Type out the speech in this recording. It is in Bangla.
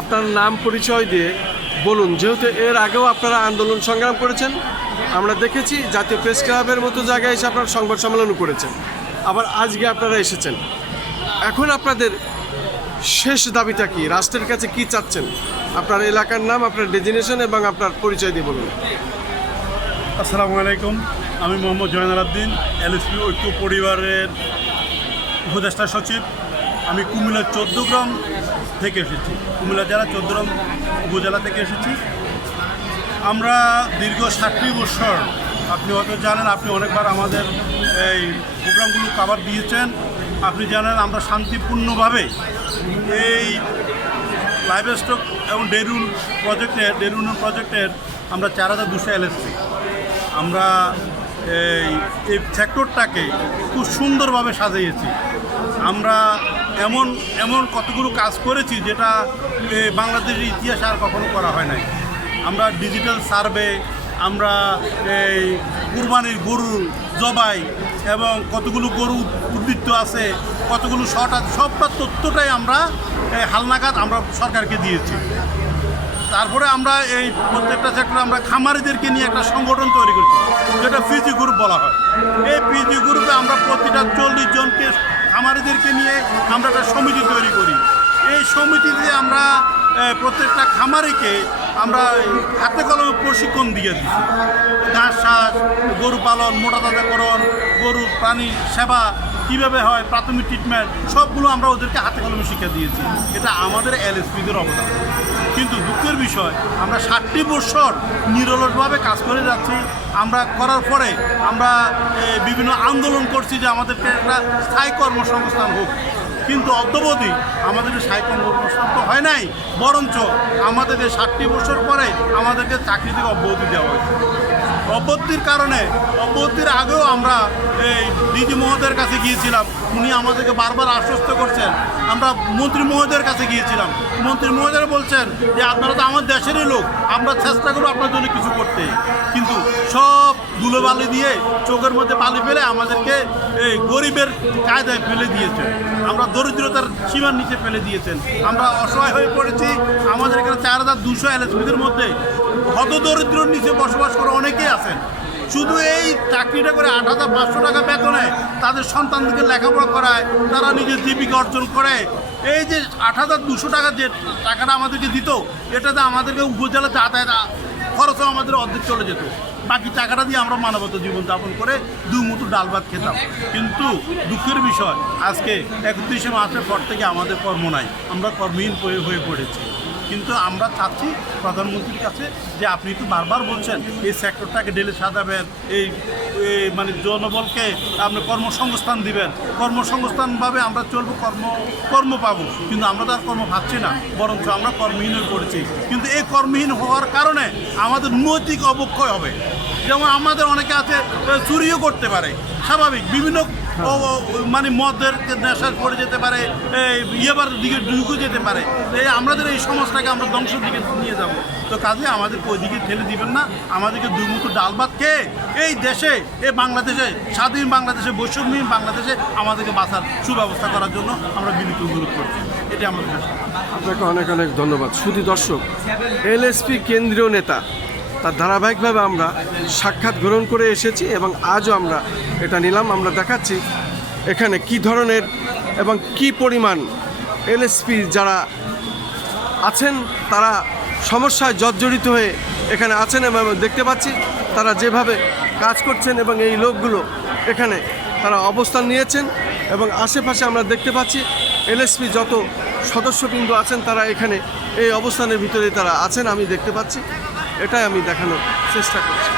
আপনার নাম পরিচয় দিয়ে বলুন, যেহেতু এর আগেও আপনারা আন্দোলন সংগ্রাম করেছেন, আমরা দেখেছি জাতীয় প্রেস ক্লাবের মতো জায়গায় এসে আপনারা সংবাদ সম্মেলনও করেছেন, আবার আজকে আপনারা এসেছেন। এখন আপনাদের শেষ দাবিটা কি? রাষ্ট্রের কাছে কি চাচ্ছেন? আপনার এলাকার নাম, আপনার ডেজিনেশন এবং আপনার পরিচয় দিয়ে বলুন। আসসালামু আলাইকুম, আমি মোহাম্মদ জয়নাল আবদিন, এলএসপি ঐক্য পরিবারের উপদেষ্টা সচিব। আমি কুমিল্লা 14 গ্রাম থেকে এসেছি, কুমিল্লা জেলা 14 গ্রাম উপজেলা থেকে এসেছি। আমরা দীর্ঘ 60 বছর, আপনি হয়তো জানেন, আপনি অনেকবার আমাদের এই প্রোগ্রামগুলো কভার দিয়েছেন। আপনি জানেন আমরা শান্তিপূর্ণভাবে এই লাইভ স্টক এবং ডেরুন প্রজেক্টের আমরা 4200 এলএসপি আমরা এই সেক্টরটাকে খুব সুন্দরভাবে সাজিয়েছি। আমরা এমন কতগুলো কাজ করেছি যেটা বাংলাদেশের ইতিহাসে আর কখনো করা হয় নাই। আমরা ডিজিটাল সার্ভে, আমরা এই কুরবানির গরু জবাই এবং কতগুলো গরু উদ্বৃত্ত আছে, কতগুলো শট আছে, সবটা তথ্যটাই আমরা হালনাগাদ আমরা সরকারকে দিয়েছি। তারপরে আমরা এই প্রত্যেকটা সেক্টরে আমরা খামারিদেরকে নিয়ে একটা সংগঠন তৈরি করছি, যেটা পিজি গ্রুপ বলা হয়। এই পিজি গ্রুপে আমরা প্রতিটা 40 জনকে খামারিদেরকে নিয়ে আমরা একটা সমিতি তৈরি করি। এই সমিতিতে আমরা প্রত্যেকটা খামারিকে আমরা হাতে কলমে প্রশিক্ষণ দিয়ে দিচ্ছি। ঘাস চাষ, গরু পালন, মোটা তাজাকরণ, গরুর প্রাণী সেবা কীভাবে হয়, প্রাথমিক ট্রিটমেন্ট, সবগুলো আমরা ওদেরকে হাতে কলমে শিক্ষা দিয়েছি। এটা আমাদের এলএসপিদের অবদান। কিন্তু দুঃখের বিষয়, আমরা 60 বছর নিরলসভাবে কাজ করে যাচ্ছি। আমরা করার পরে আমরা বিভিন্ন আন্দোলন করছি যে আমাদেরকে একটা স্থায়ী কর্মসংস্থান হোক, কিন্তু অদ্যাবধি আমাদের স্থায়ী কর্মসংস্থান তো হয় নাই, বরঞ্চ আমাদেরকে 60 বছর পরে আমাদেরকে চাকরি থেকে অব্যাহতি দেওয়া হয়েছে। অব্যাহতির আগেও আমরা এই ডিজি মহোদয়ের কাছে গিয়েছিলাম, উনি আমাদেরকে বারবার আশ্বস্ত করছেন। আমরা মন্ত্রী মহোদয়ের কাছে গিয়েছিলাম, মন্ত্রী মহোদয় বলছেন যে আপনারা তো আমার দেশেরই লোক, আমরা চেষ্টা করবো আপনার জন্য কিছু করতে। কিন্তু সব ধুলোবালি দিয়ে, চোখের মধ্যে বালি ফেলে আমাদেরকে এই গরিবের কায়দায় ফেলে দিয়েছেন, আমরা দরিদ্রতার সীমার নিচে ফেলে দিয়েছেন। আমরা অসহায় হয়ে পড়েছি। আমাদের এখানে 4200 এলএসপিদের মধ্যে হতদরিদ্রর নিচে বসবাস করে অনেকেই আছেন। শুধু এই চাকরিটা করে 8500 টাকা বেতনে তাদের সন্তানদেরকে লেখাপড়া করায়, তারা নিজের জীবিকা অর্জন করে। এই যে 8200 টাকা যে টাকাটা আমাদেরকে দিত, এটাতে আমাদেরকে উপজেলা যাতায়াত খরচও আমাদের অর্ধেক চলে যেত। বাকি টাকাটা দিয়ে আমরা মানবত জীবনযাপন করে দুমুঠো ডাল ভাত খেতাম। কিন্তু দুঃখের বিষয়, আজকে 31শে মার্চের পর থেকে আমাদের কর্ম নাই, আমরা কর্মহীন হয়ে পড়েছি। কিন্তু আমরা চাচ্ছি প্রধানমন্ত্রীর কাছে যে আপনি তো বারবার বলছেন এই সেক্টরটাকে ঢেলে সাজাবেন, এই মানে জনবলকে আপনি কর্মসংস্থান দিবেন, কর্মসংস্থানভাবে আমরা চলবো, কর্ম পাবো। কিন্তু আমরা তো আর কর্ম পাচ্ছি না, বরঞ্চ আমরা কর্মহীন হয়ে পড়েছি। কিন্তু এই কর্মহীন হওয়ার কারণে আমাদের নৈতিক অবক্ষয় হবে। যেমন আমাদের অনেকে আছে চুরিও করতে পারে, স্বাভাবিক, বিভিন্ন মানে মদের নেশার পড়ে যেতে পারে, ইয়েবার দিকে ঢুকে যেতে পারে। আমাদের এই সমাজটাকে আমরা ধ্বংসের দিকে নিয়ে যাব। তো কাজে আমাদেরকে ওই দিকে ঠেলে দিবেন না। আমাদেরকে দুমুঠো ডাল ভাত খেয়ে এই দেশে, এই বাংলাদেশে, স্বাধীন বাংলাদেশে, বৈষম্যহীন বাংলাদেশে আমাদেরকে বাঁচার সুব্যবস্থা করার জন্য আমরা বিনীত অনুরোধ করছি। এটা আমাদের কাছে। আপনাকে অনেক অনেক ধন্যবাদ। শুধু দর্শক, এলএসপি কেন্দ্রীয় নেতা, তার ধারাবাহিকভাবে আমরা সাক্ষাৎ গ্রহণ করে এসেছি এবং আজও আমরা এটা নিলাম। আমরা দেখাচ্ছি এখানে কি ধরনের এবং কি পরিমাণ এলএসপি যারা আছেন তারা সমস্যায় জর্জরিত হয়ে এখানে আছেন এবং দেখতে পাচ্ছি তারা যেভাবে কাজ করছেন এবং এই লোকগুলো এখানে তারা অবস্থান নিয়েছেন এবং আশেপাশে আমরা দেখতে পাচ্ছি এলএসপি যত সদস্যবৃন্দ আছেন তারা এখানে এই অবস্থানের ভিতরে তারা আছেন, আমি দেখতে পাচ্ছি। এটাই আমি দেখানোর চেষ্টা করছি।